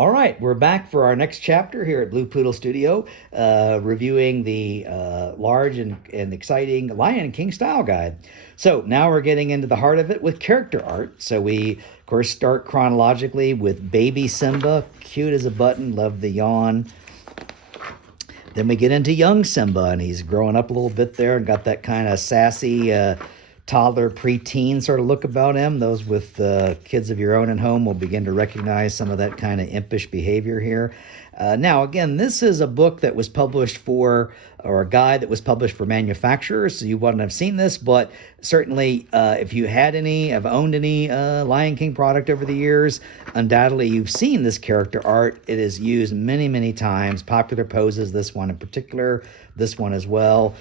All right, we're back for our next chapter here at Blue Poodle Studio, reviewing the large and exciting Lion King style guide. So now we're getting into the heart of it with character art. So we, of course, start chronologically with baby Simba, cute as a button, love the yawn. Then we get into young Simba, and he's growing up a little bit there and got that kind of sassy toddler, preteen sort of look about him. Those with kids of your own at home will begin to recognize some of that kind of impish behavior here. Now, again, this is a book that was published for, or a guide that was published for manufacturers, so you wouldn't have seen this, but certainly if you have owned any Lion King product over the years, undoubtedly you've seen this character art. It is used many, many times, popular poses, this one in particular, this one as well.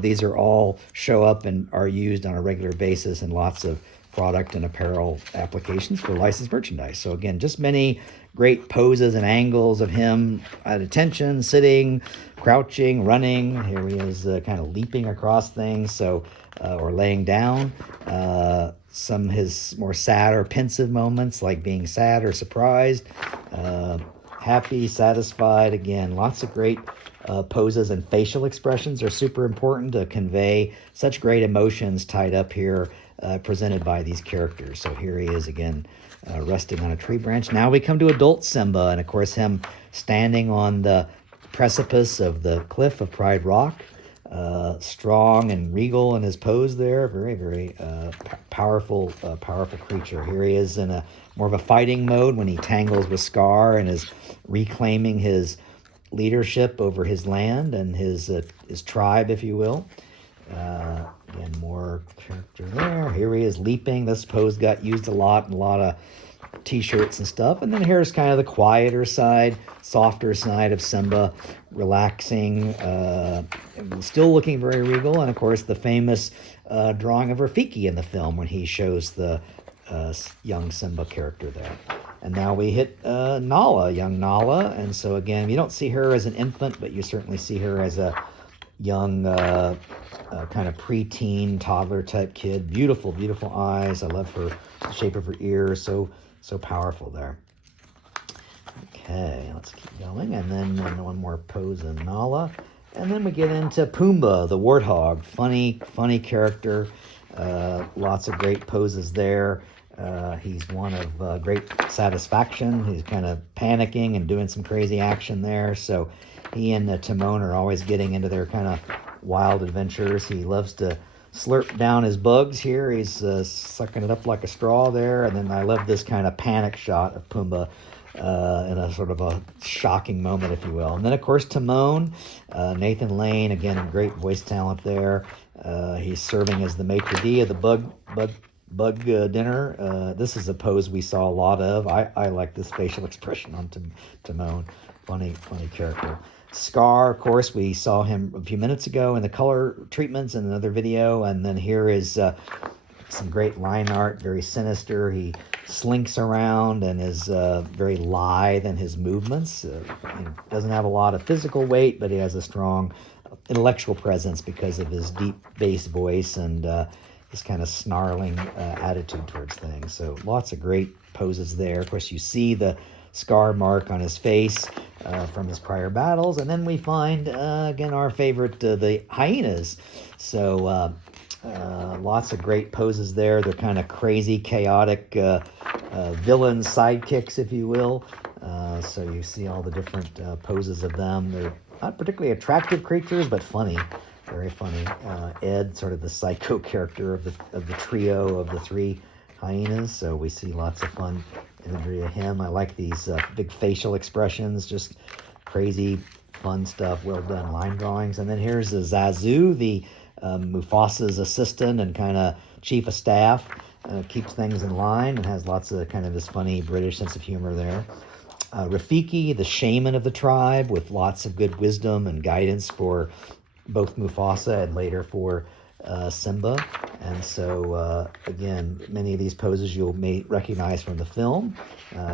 These are all show up and are used on a regular basis in lots of product and apparel applications for licensed merchandise. So again, just many great poses and angles of him at attention, sitting, crouching, running. Here he is kind of leaping across things, so or laying down. Some his more sad or pensive moments, like being sad or surprised, happy, satisfied. Again, lots of great poses, and facial expressions are super important to convey such great emotions tied up here, presented by these characters. So here he is again, resting on a tree branch. Now we come to adult Simba, and of course him standing on the precipice of the cliff of Pride Rock, strong and regal in his pose there. Very, very powerful creature. Here he is in a more of a fighting mode when he tangles with Scar and is reclaiming his leadership over his land and his tribe, if you will. Again, more character there. Here he is leaping. This pose got used a lot in a lot of t-shirts and stuff. And then here's kind of the quieter side, softer side of Simba, relaxing, still looking very regal. And of course, the famous drawing of Rafiki in the film when he shows the young Simba character there. And now we hit Nala, young Nala. And so again, you don't see her as an infant, but you certainly see her as a young kind of preteen, toddler type kid. Beautiful, beautiful eyes. I love her, the shape of her ears. So powerful there. Okay, let's keep going. And then one more pose of Nala. And then we get into Pumbaa the Warthog. Funny character. Lots of great poses there. He's one of great satisfaction. He's kind of panicking and doing some crazy action there. So he and Timon are always getting into their kind of wild adventures. He loves to slurp down his bugs here. He's sucking it up like a straw there. And then I love this kind of panic shot of Pumbaa in a sort of a shocking moment, if you will. And then, of course, Timon, Nathan Lane, again, great voice talent there. He's serving as the maitre d' of the bug dinner. This is a pose we saw a lot of. I like this facial expression on Timon. Funny character. Scar, of course, we saw him a few minutes ago in the color treatments in another video. And then here is some great line art, very sinister. He slinks around and is very lithe in his movements. He doesn't have a lot of physical weight, but he has a strong intellectual presence because of his deep bass voice and this kind of snarling attitude towards things. So lots of great poses there. Of course, you see the scar mark on his face from his prior battles. And then we find, again, our favorite, the hyenas. So lots of great poses there. They're kind of crazy, chaotic villain sidekicks, if you will. So you see all the different poses of them. They're not particularly attractive creatures, but funny. Very funny. Ed, sort of the psycho character of the trio of the three hyenas. So we see lots of fun imagery of him. I like these big facial expressions, just crazy, fun stuff. Well done line drawings. And then here's the Zazu, the Mufasa's assistant and kind of chief of staff. Keeps things in line and has lots of kind of this funny British sense of humor there. Rafiki, the shaman of the tribe, with lots of good wisdom and guidance for both Mufasa and later for Simba. And so, again, many of these poses may recognize from the film.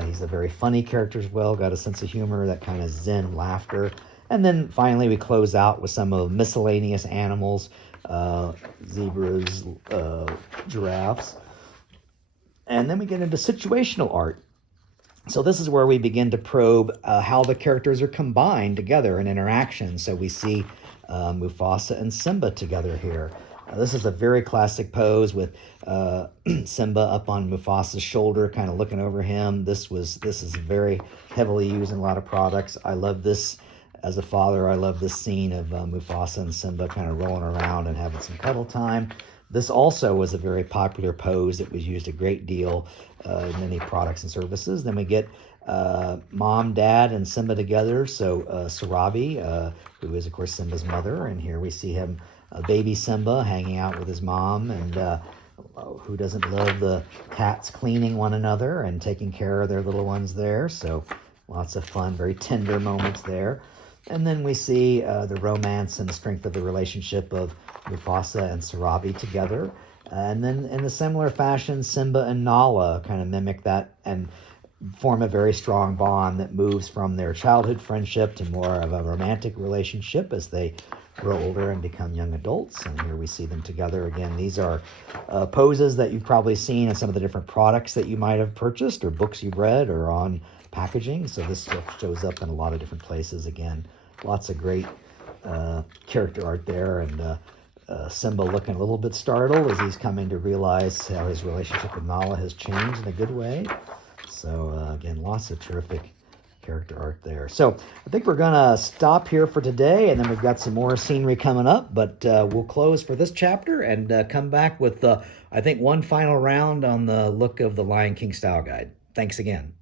He's a very funny character as well, got a sense of humor, that kind of zen laughter. And then finally we close out with some of miscellaneous animals, zebras, giraffes. And then we get into situational art. So this is where we begin to probe how the characters are combined together in interaction. So we see Mufasa and Simba together here. This is a very classic pose with Simba up on Mufasa's shoulder, kind of looking over him. This is very heavily used in a lot of products. I love this as a father. I love this scene of Mufasa and Simba kind of rolling around and having some cuddle time. This also was a very popular pose that was used a great deal in many products and services. Then we get mom, dad, and Simba together. So Sarabi, who is, of course, Simba's mother. And here we see him, baby Simba, hanging out with his mom. And who doesn't love the cats cleaning one another and taking care of their little ones there? So lots of fun, very tender moments there. And then we see the romance and the strength of the relationship of Mufasa and Sarabi together. And then in a similar fashion, Simba and Nala kind of mimic that and form a very strong bond that moves from their childhood friendship to more of a romantic relationship as they grow older and become young adults. And here we see them together again. These are poses that you've probably seen in some of the different products that you might have purchased or books you've read or on packaging. So this stuff shows up in a lot of different places. Again, lots of great character art there. And Simba looking a little bit startled as he's coming to realize how his relationship with Nala has changed in a good way. So again, lots of terrific character art there. So I think we're going to stop here for today, and then we've got some more scenery coming up, but we'll close for this chapter and come back with, I think, one final round on the look of the Lion King style guide. Thanks again.